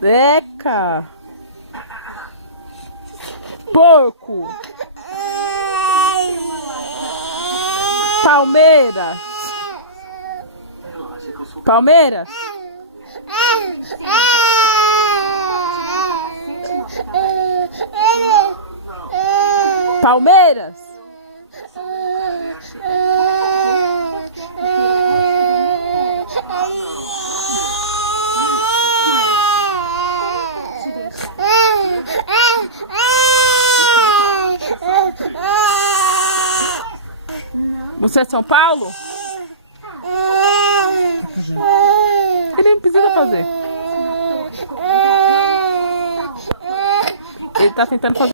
Zeca! Porco! Palmeiras! Palmeiras! Palmeiras! Você é São Paulo? Ele não precisa fazer. Ele tá tentando fazer.